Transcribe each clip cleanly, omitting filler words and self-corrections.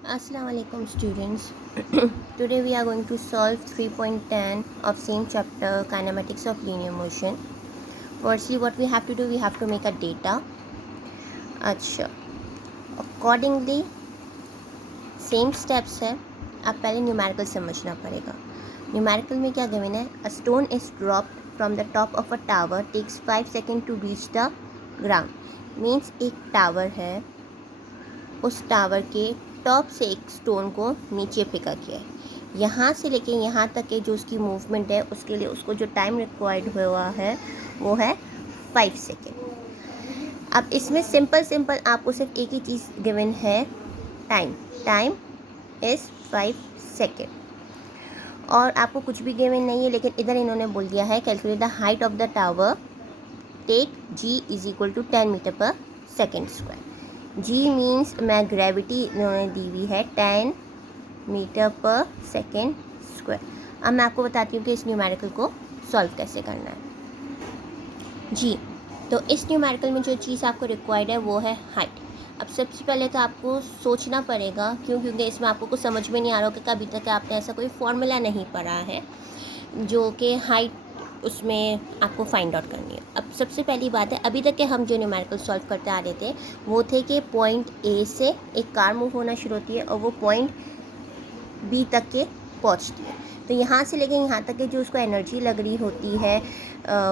Assalamualaikum students. Today we are going to solve 3.10 of same chapter kinematics of linear motion. Firstly what we have to do, we have to make a data. अच्छा, accordingly same steps है. आप पहले numerical समझना पड़ेगा. Numerical में क्या given है? A stone is dropped from the top of a tower, takes 5 second to reach the ground. Means एक टावर है, उस टावर के टॉप से एक स्टोन को नीचे फेंका गया है. यहाँ से लेके यहाँ तक के जो उसकी मूवमेंट है, उसके लिए उसको जो टाइम रिक्वायर्ड हुआ है वो है 5 सेकेंड. अब इसमें सिंपल आपको सिर्फ एक ही चीज़ गिवन है, टाइम इज़ 5 सेकेंड. और आपको कुछ भी गिवन नहीं है, लेकिन इधर इन्होंने बोल दिया है calculate the height of the tower, take g is equal to 10 metre per second square. g means मैं ग्रेविटी इन्होंने दी हुई है 10 मीटर पर सेकेंड स्क्वायर. अब मैं आपको बताती हूँ कि इस न्यूमेरिकल को सॉल्व कैसे करना है. जी, तो इस न्यूमेरिकल में जो चीज़ आपको रिक्वायर्ड है वो है हाइट. अब सबसे पहले तो आपको सोचना पड़ेगा, क्योंकि इसमें आपको कुछ समझ में नहीं आ रहा हो कि अभी तक आपने ऐसा कोई फॉर्मूला नहीं पढ़ा है जो कि हाइट उसमें आपको फाइंड आउट करनी है. अब सबसे पहली बात है, अभी तक के हम जो न्यूमेरिकल सॉल्व करते आ रहे थे वो थे कि पॉइंट ए से एक कार मूव होना शुरू होती है और वो पॉइंट बी तक के पहुंचती है. तो यहाँ से लेके यहाँ तक के जो उसको एनर्जी लग रही होती है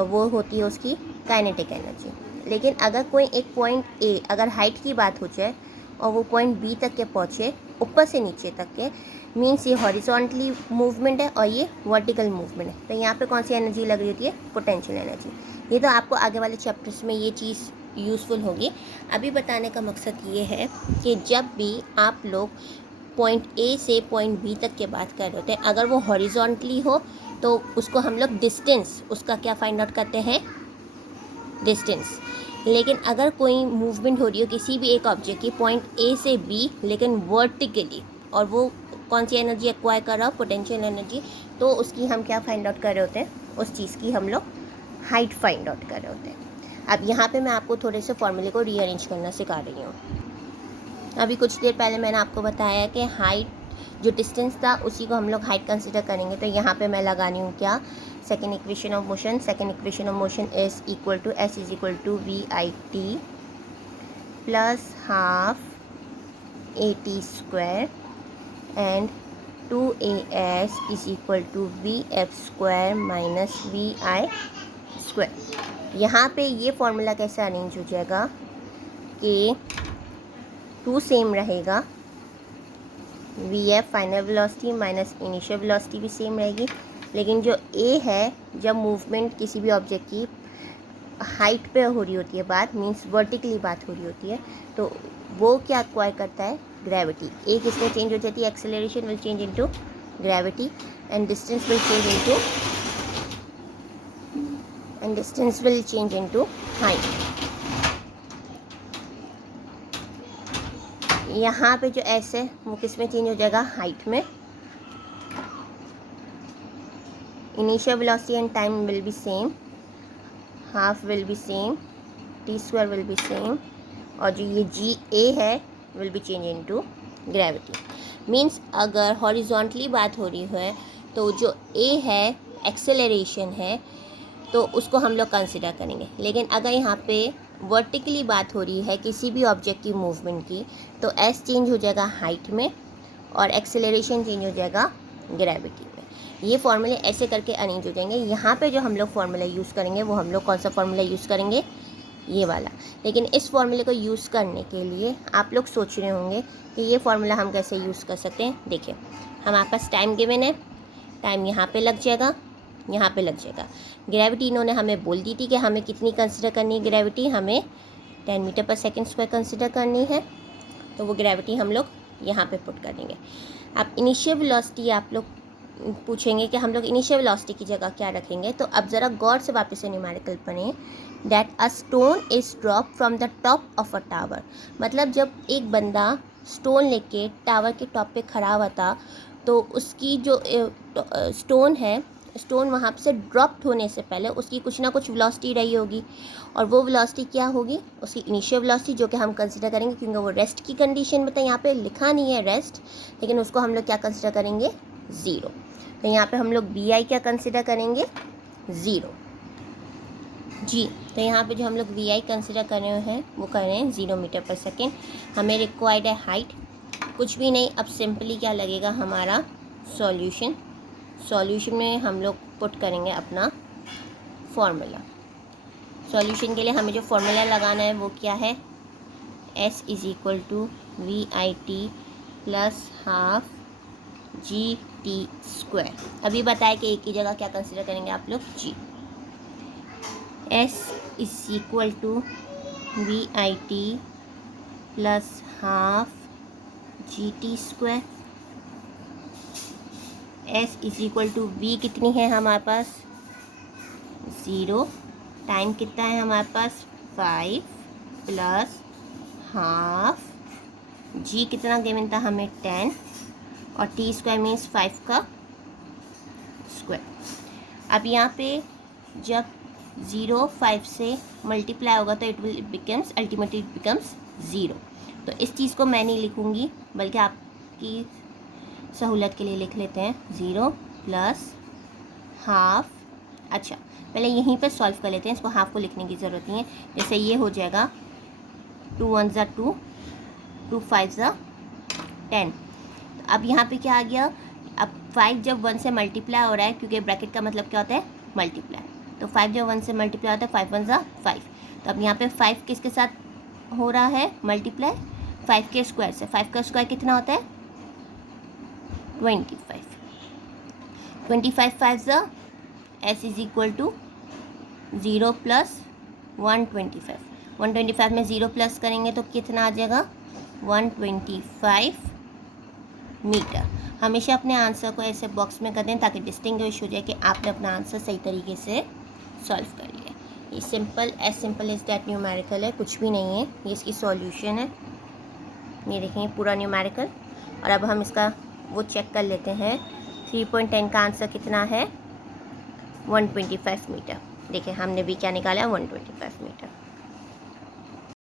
वो होती है उसकी काइनेटिक एनर्जी. लेकिन अगर कोई एक पॉइंट ए, अगर हाइट की बात हो जाए और वो पॉइंट बी तक के पहुँचे ऊपर से नीचे तक के, मीन्स ये हॉरिजॉन्टली मूवमेंट है और ये वर्टिकल मूवमेंट है. तो यहाँ पे कौन सी एनर्जी लग रही होती है? Potential energy. ये तो आपको आगे वाले चैप्टर्स में ये चीज़ यूज़फुल होगी. अभी बताने का मकसद ये है कि जब भी आप लोग पॉइंट ए से पॉइंट बी तक के बात कर रहे होते हैं, अगर वो हॉरिजॉन्टली हो तो उसको हम लोग डिस्टेंस, उसका क्या फाइंड आउट करते हैं? डिस्टेंस. लेकिन अगर कोई मूवमेंट हो रही हो किसी भी एक ऑब्जेक्ट की पॉइंट ए से बी लेकिन वर्टिकली, और वो कौन सी एनर्जी एक्वायर कर रहा हो? Potential energy. तो उसकी हम क्या फाइंड आउट कर रहे होते हैं? उस चीज़ की हम लोग हाइट फाइंड आउट कर रहे होते हैं. अब यहाँ पे मैं आपको थोड़े से फॉर्मूले को रीअरेंज करना सिखा रही हूँ. अभी कुछ देर पहले मैंने आपको बताया कि हाइट जो डिस्टेंस था उसी को हम लोग हाइट कंसिडर करेंगे. तो यहाँ पे मैं लगानी हूँ क्या? Second equation of motion. Second equation of motion is equal to S is equal to V I T plus half A T square and 2as is equal to V F square minus V I square. यहाँ पे ये formula कैसे arrange हो जाएगा कि 2 same रहेगा, V F final velocity minus initial velocity भी same रहेगी. लेकिन जो ए है, जब मूवमेंट किसी भी ऑब्जेक्ट की हाइट पे हो रही होती है बात, मींस वर्टिकली बात हो रही होती है, तो वो क्या एक्वायर करता है? ग्रेविटी. एक इसमें चेंज हो जाती है, acceleration will change into gravity and distance will change into height. यहाँ पे जो एस है वो किस में चेंज हो जाएगा? हाइट में. Initial velocity and time will be same, half will be same, T square will be same, और जो ये जी ए है will be change into gravity. Means अगर हॉरिजॉन्टली बात हो रही है तो जो ए है एक्सेलरेशन है तो उसको हम लोग कंसिडर करेंगे. लेकिन अगर यहाँ पे वर्टिकली बात हो रही है किसी भी ऑब्जेक्ट की मूवमेंट की, तो एस चेंज हो जाएगा हाइट में और एक्सेलरेशन चेंज हो जाएगा ग्रेविटी में. ये फॉर्मूले ऐसे करके अरेंज हो जाएंगे. यहाँ पे जो हम लोग फॉर्मूला यूज़ करेंगे वो हम लोग कौन सा फॉर्मूला यूज़ करेंगे? ये वाला. लेकिन इस फॉर्मूले को यूज़ करने के लिए आप लोग सोच रहे होंगे कि ये फॉर्मूला हम कैसे यूज़ कर सकते हैं. देखिए, हमारे पास टाइम गिवन है, टाइम यहाँ पे लग जाएगा, यहाँ पे लग जाएगा. ग्रेविटी इन्होंने हमें बोल दी थी कि हमें कितनी कंसिडर करनी है ग्रेविटी? हमें 10 metre per second square consider करनी है. तो वो ग्रेविटी हम लोग यहाँ पे पुट कर देंगे. अब इनिशियल वेलोसिटी आप लोग पूछेंगे कि हम लोग इनिशियल वेलोसिटी की जगह क्या रखेंगे. तो अब ज़रा गौर से वापस से न्यूमेरिकल पढ़ें. That a stone is drop from the top of a tower. मतलब जब एक बंदा स्टोन लेके टावर के टॉप पे खड़ा हुआ था तो उसकी जो स्टोन है, स्टोन वहाँ से ड्रॉप होने से पहले उसकी कुछ ना कुछ वेलोसिटी रही होगी, और वो वेलोसिटी क्या होगी, उसकी इनिशियल वेलोसिटी, जो कि हम कंसिडर करेंगे क्योंकि वो रेस्ट की कंडीशन में था, यहाँ पे लिखा नहीं है रेस्ट, लेकिन उसको हम लोग क्या कंसिडर करेंगे, ज़ीरो। तो यहाँ पे हम लोग बी आई क्या कंसिडर करेंगे, ज़ीरो जी। तो यहाँ पे जो हम लोग वी आई कंसिडर कर रहे हैं वो कर रहे हैं 0 मीटर पर सेकेंड। हमें रिक्वायर्ड है हाइट, कुछ भी नहीं। अब सिंपली क्या लगेगा हमारा सॉल्यूशन, सॉल्यूशन में हम लोग पुट करेंगे अपना फॉर्मूला। सॉल्यूशन के लिए हमें जो फॉर्मूला लगाना है वो क्या है, S is equal to V I T plus half G T square. अभी बताए कि एक ही जगह क्या कंसिडर करेंगे आप लोग, G. S is equal to V I T plus half G T square. S is equal to V कितनी है हमारे पास, 0, टाइम कितना है हमारे पास 5 प्लस हाफ, जी कितना गिवन था हमें 10, और टी स्क्वायर मीन्स 5 का स्क्वायर। अब यहाँ पे जब 0 5 से मल्टीप्लाई होगा तो it will becomes ultimately it becomes 0। तो इस चीज़ को मैं नहीं लिखूँगी, बल्कि आपकी सहूलत के लिए लिख लेते हैं 0 प्लस हाफ। अच्छा, पहले यहीं पे सॉल्व कर लेते हैं, इसको हाफ को लिखने की ज़रूरत नहीं है। जैसे ये हो जाएगा 2 1 ज़ा 2, 2 5 ज़ा 10। अब यहाँ पे क्या आ गया, अब 5 जब 1 से मल्टीप्लाई हो रहा है, क्योंकि ब्रैकेट का मतलब क्या होता है, मल्टीप्लाई, तो 5 जब 1 से मल्टीप्लाई होता है 5 1 ज़ा 5। तो अब यहाँ पे 5 किसके साथ हो रहा है मल्टीप्लाई, 5 के स्क्वायर से। 5 का स्क्वायर कितना होता है 25। 25 5 ज़ा S is equal to 0 plus 125। 125 में 0 प्लस करेंगे तो कितना आ जाएगा 125 मीटर। हमेशा अपने आंसर को ऐसे बॉक्स में कर दें ताकि डिस्टिंग्विश हो जाए कि आपने अपना आंसर सही तरीके से सॉल्व कर लिया। ये सिंपल इज़ दैट न्यूमेरिकल है, कुछ भी नहीं है, ये इसकी सॉल्यूशन है। ये देखेंगे पूरा न्यूमेरिकल। और अब हम इसका वो चेक कर लेते हैं, 3.10 का आंसर कितना है 125 मीटर। देखिए हमने भी क्या निकाला है 125 मीटर।